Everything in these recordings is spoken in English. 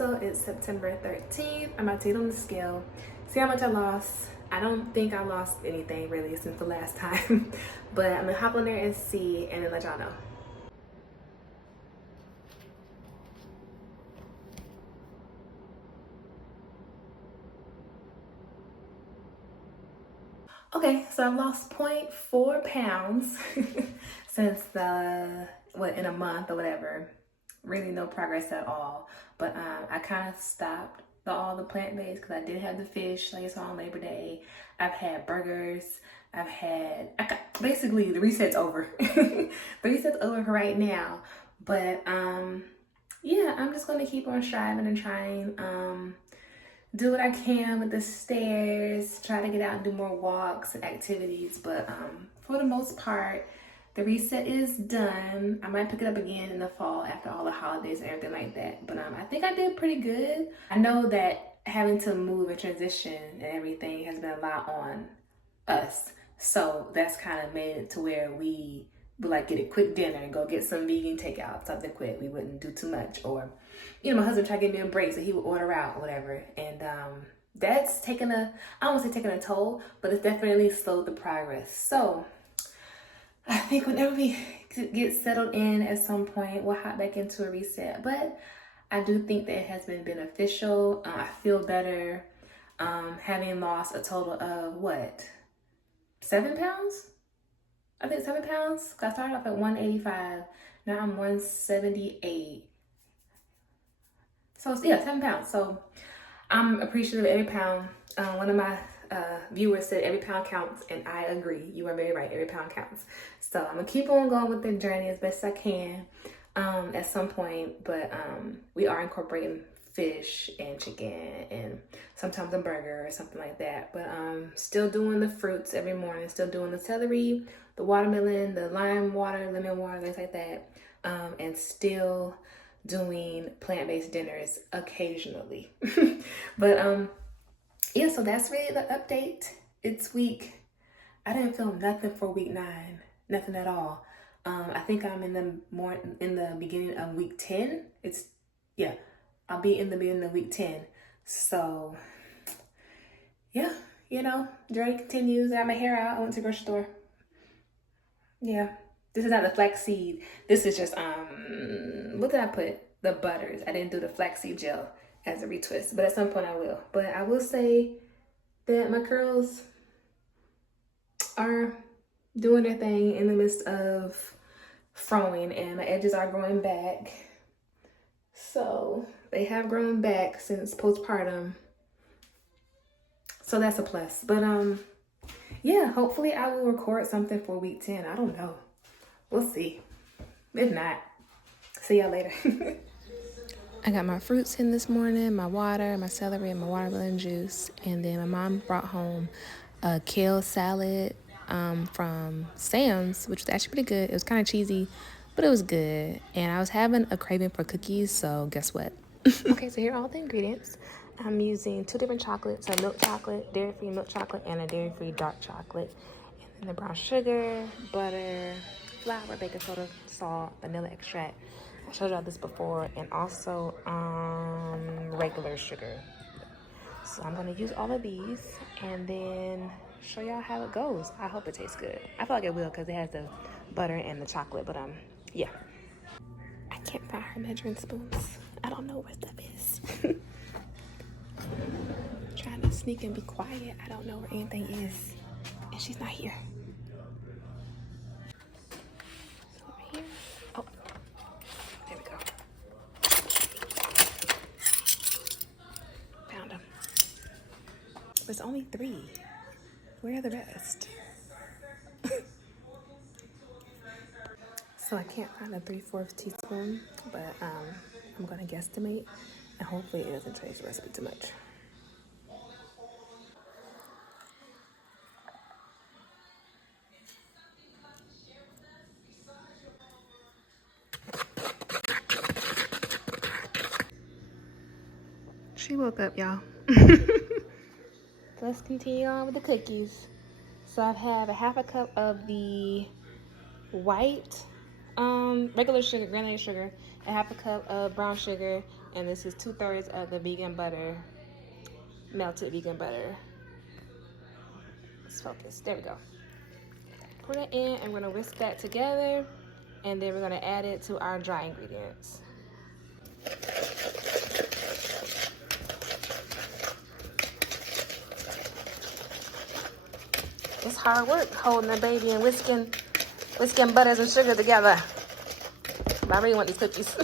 So it's September 13th. I'm about to get on the scale, see how much I lost. I don't think I lost anything really since the last time, but I'm gonna hop on there and see and then let y'all know. Okay, so I've lost 0.4 pounds since in a month or whatever. Really no progress at all. But I kind of stopped all the plant-based because I did have the fish like I saw on Labor Day. I've had burgers. Basically the reset's over. The reset's over for right now. But yeah, I'm just gonna keep on striving and trying. Do what I can with the stairs, try to get out and do more walks and activities. But for the most part, the reset is done. I might pick it up again in the fall after all the holidays and everything like that. But I think I did pretty good. I know that having to move and transition and everything has been a lot on us. So that's kind of made it to where we would like get a quick dinner and go get some vegan takeout, something quick. We wouldn't do too much. Or, you know, my husband tried to get me a break, so he would order out or whatever. And that's I don't want to say taking a toll, but it's definitely slowed the progress. So I think whenever we get settled in at some point, we'll hop back into a reset. But I do think that it has been beneficial. I feel better having lost a total of what? 7 pounds? I think 7 pounds. I started off at 185. Now I'm 178. So yeah, 7 pounds. So I'm appreciative of every pound. One of my viewers said every pound counts, and I agree. You are very right. Every pound counts. So I'm gonna keep on going with the journey as best I can at some point. But we are incorporating fish and chicken and sometimes a burger or something like that. But still doing the fruits every morning. Still doing the celery, the watermelon, the lime water, lemon water, things like that. And still doing plant-based dinners occasionally. But yeah, so that's really the update. I didn't film nothing for week 9, nothing at all. I think I'm in the beginning of week 10. I'll be in the beginning of week 10. So yeah, you know, journey continues. I got my hair out. I went to the grocery store. Yeah, this is not the flaxseed. This is just what did I put? The butters. I didn't do the flaxseed gel as a retwist, but at some point I will. But I will say that my curls are doing their thing in the midst of throwing, and my edges are growing back. So they have grown back since postpartum. So that's a plus. But yeah, hopefully I will record something for week 10. I don't know. We'll see. If not, see y'all later. I got my fruits in this morning, my water, my celery, and my watermelon juice. And then my mom brought home a kale salad from Sam's, which was actually pretty good. It was kind of cheesy, but it was good. And I was having a craving for cookies, so guess what? Okay, so here are all the ingredients. I'm using 2 different chocolates, a milk chocolate, dairy-free milk chocolate, and a dairy-free dark chocolate. And then the brown sugar, butter, flour, baking soda, salt, vanilla extract. I showed y'all this before, and also regular sugar. So I'm gonna use all of these and then show y'all how it goes. I hope it tastes good. I feel like it will because it has the butter and the chocolate, but yeah. I can't find her measuring spoons. I don't know where stuff is. Trying to sneak and be quiet. I don't know where anything is, and she's not here. Here. Oh, there we go. Found them. There's only 3. Where are the rest? So I can't find a 3/4 teaspoon, but I'm gonna guesstimate, and hopefully it doesn't change the recipe too much. She woke up, y'all. Let's continue on with the cookies. So I have a 1/2 cup of the white regular sugar, granulated sugar, a 1/2 cup of brown sugar, And this is 2/3 of the vegan butter, melted vegan butter. Let's focus. There we go. Put it in, and we're gonna whisk that together, and then we're gonna add it to our dry ingredients. It's hard work holding the baby and whisking butters and sugar together. But I really want these cookies.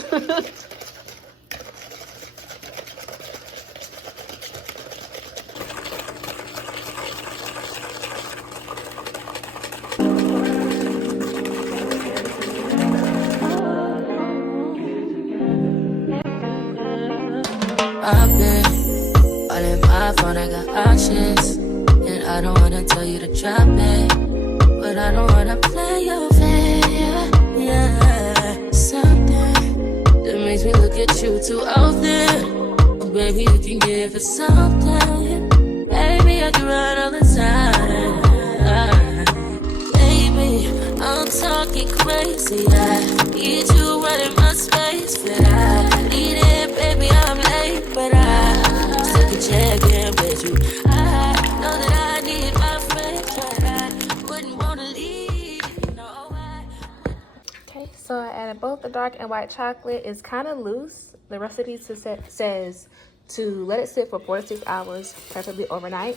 I've been all in my phone, I got options. And I don't wanna tell you to drop it, but I don't wanna play your fair. Yeah, something that makes me look at you too often. Oh, baby, you can give it something. Baby, I can run all the time. Baby, I'm talking crazy. I need you running my space, but I need it, baby, I'm late, but I still can check in with you. I know that I need my friends, but I wouldn't wanna leave, you know why. Okay, so I added both the dark and white chocolate. It's kind of loose. The recipe says to let it sit for 4 to 6 hours, preferably overnight.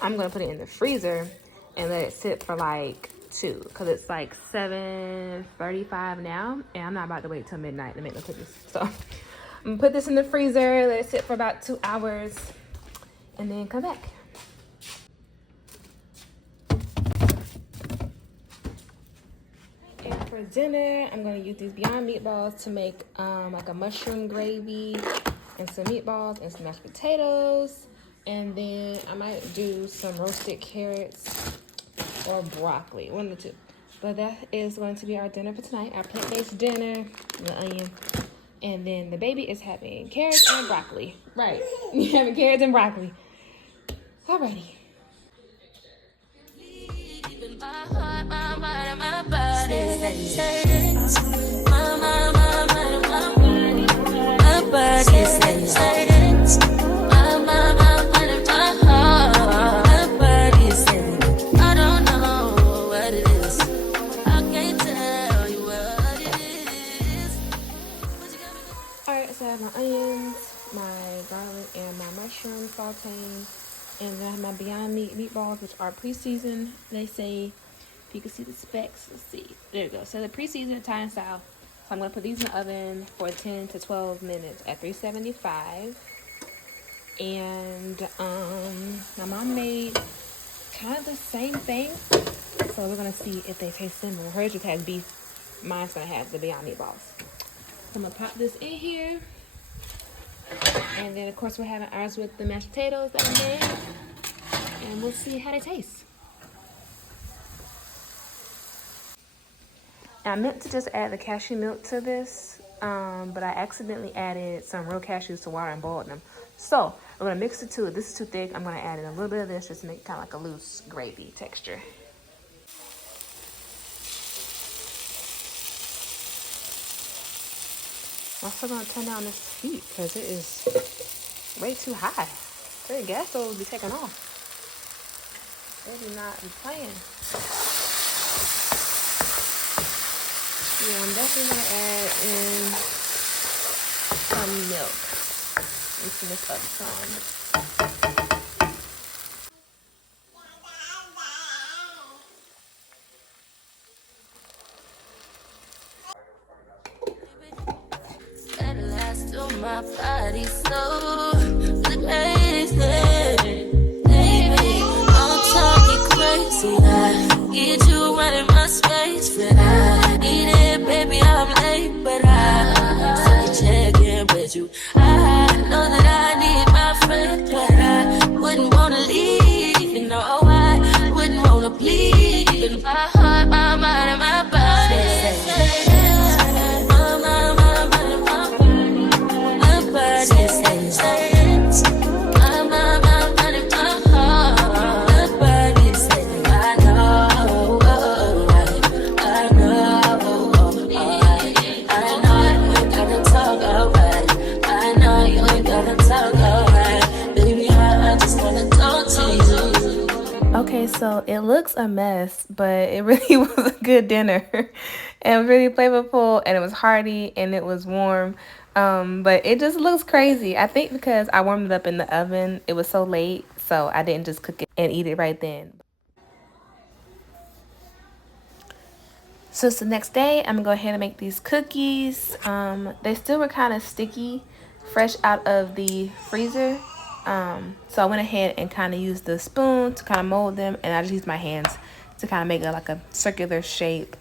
I'm gonna put it in the freezer and let it sit for like 2, because it's like 7:35 now, and I'm not about to wait till midnight to make the cookies. So I'm gonna put this in the freezer, let it sit for about 2 hours, and then come back. And for dinner, I'm gonna use these Beyond meatballs to make like a mushroom gravy and some meatballs and some mashed potatoes. And then I might do some roasted carrots or broccoli, one of the two. But that is going to be our dinner for tonight, our plant-based dinner, the onion. And then the baby is having carrots and broccoli. Right, you're having carrots and broccoli. Alrighty. My heart, my mind, and my body. My body says my mind, and my heart. My body says I don't know what it is. I can't tell you what it is. Alright, so I have my onions, my garlic, and my mushroom sauteing. And then I have my Beyond Meat meatballs, which are pre-seasoned. They say, if you can see the specs, let's see. There we go. So the pre-seasoned Italian style. So I'm going to put these in the oven for 10 to 12 minutes at 375. And my mom made kind of the same thing. So we're going to see if they taste similar. Hers just has beef. Mine's going to have the Beyond meatballs. So I'm going to pop this in here. And then, of course, we're having ours with the mashed potatoes that I made. And we'll see how they taste. I meant to just add the cashew milk to this, but I accidentally added some real cashews to water and boiled them. So, I'm going to mix the two. If this is too thick, I'm going to add in a little bit of this just to make it kind of like a loose gravy texture. I'm still going to turn down this heat because it is way too high. The gas stove will be taking off. They do not be playing. Yeah, I'm definitely going to add in some milk. Mixing this up some. My body so crazy, baby. I'm talking crazy. I need you running my space, but I need it, baby. I'm late, but I still can check in with you. I know that I need my friend, but I wouldn't wanna leave. You know I wouldn't wanna bleed. In my heart, my mind, and my body. My mind, my body. Okay, so it looks a mess, but it really was a good dinner. It was really flavorful and it was hearty and it was warm. But it just looks crazy. I think because I warmed it up in the oven, it was so late, so I didn't just cook it and eat it right then. So it's the next day. I'm gonna go ahead and make these cookies. They still were kind of sticky, fresh out of the freezer. So I went ahead and kind of used the spoon to kind of mold them, and I just used my hands to kind of make like a circular shape.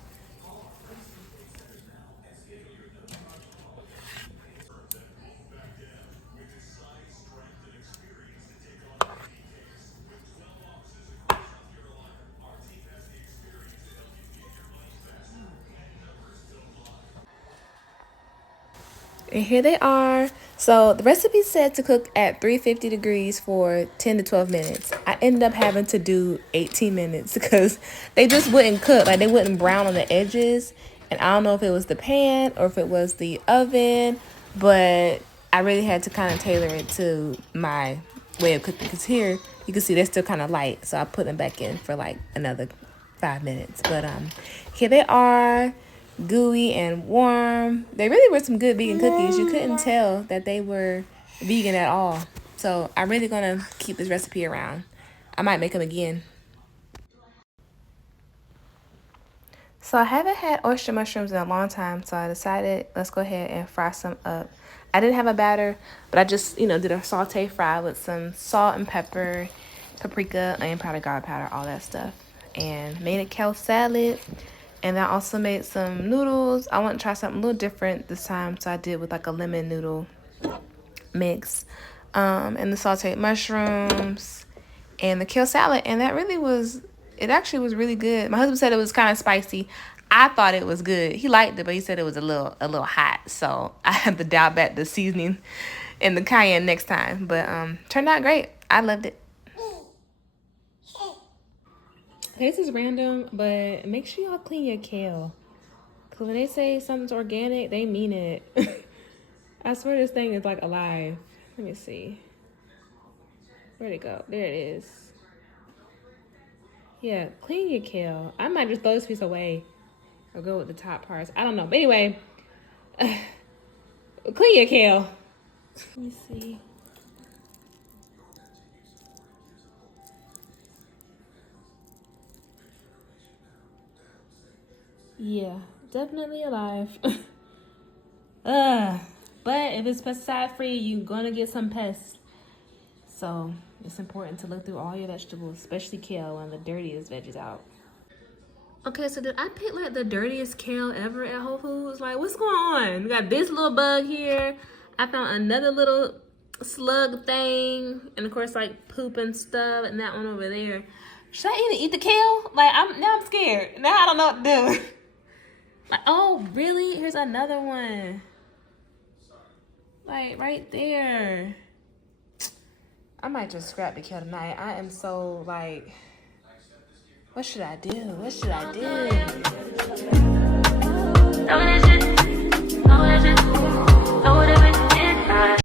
And here they are. So the recipe said to cook at 350 degrees for 10 to 12 minutes. I ended up having to do 18 minutes because they just wouldn't cook. Like they wouldn't brown on the edges. And I don't know if it was the pan or if it was the oven, but I really had to kind of tailor it to my way of cooking. Because here you can see they're still kind of light. So I put them back in for like another 5 minutes. But here they are, gooey and warm. They really were some good vegan cookies. You couldn't tell that they were vegan at all. So I'm really gonna keep this recipe around. I might make them again. So I haven't had oyster mushrooms in a long time, so I decided let's go ahead and fry some up. I didn't have a batter, but I just, did a saute fry with some salt and pepper, paprika, onion powder, garlic powder, all that stuff. And made a kale salad. And I also made some noodles. I want to try something a little different this time, so I did with like a lemon noodle mix. And the sauteed mushrooms and the kale salad. And that really was, it actually was really good. My husband said it was kind of spicy. I thought it was good. He liked it, but he said it was a little hot. So I had to dial back the seasoning and the cayenne next time. But turned out great. I loved it. Okay, this is random, but make sure y'all clean your kale. Because when they say something's organic, they mean it. I swear this thing is like alive. Let me see. Where'd it go? There it is. Yeah, clean your kale. I might just throw this piece away or go with the top parts. I don't know. But anyway, clean your kale. Let me see. Yeah, definitely alive. But if it's pesticide free, you're gonna get some pests. So it's important to look through all your vegetables, especially kale, one of the dirtiest veggies out. Okay, so did I pick like the dirtiest kale ever at Whole Foods? Like, what's going on? We got this little bug here. I found another little slug thing, and of course like poop and stuff, and that one over there. Should I even eat the kale? Like, I'm scared. Now I don't know what to do. Like, oh really? Here's another one. Like right there. I might just scrap the kale tonight. I am so like, what should I do? What should I do?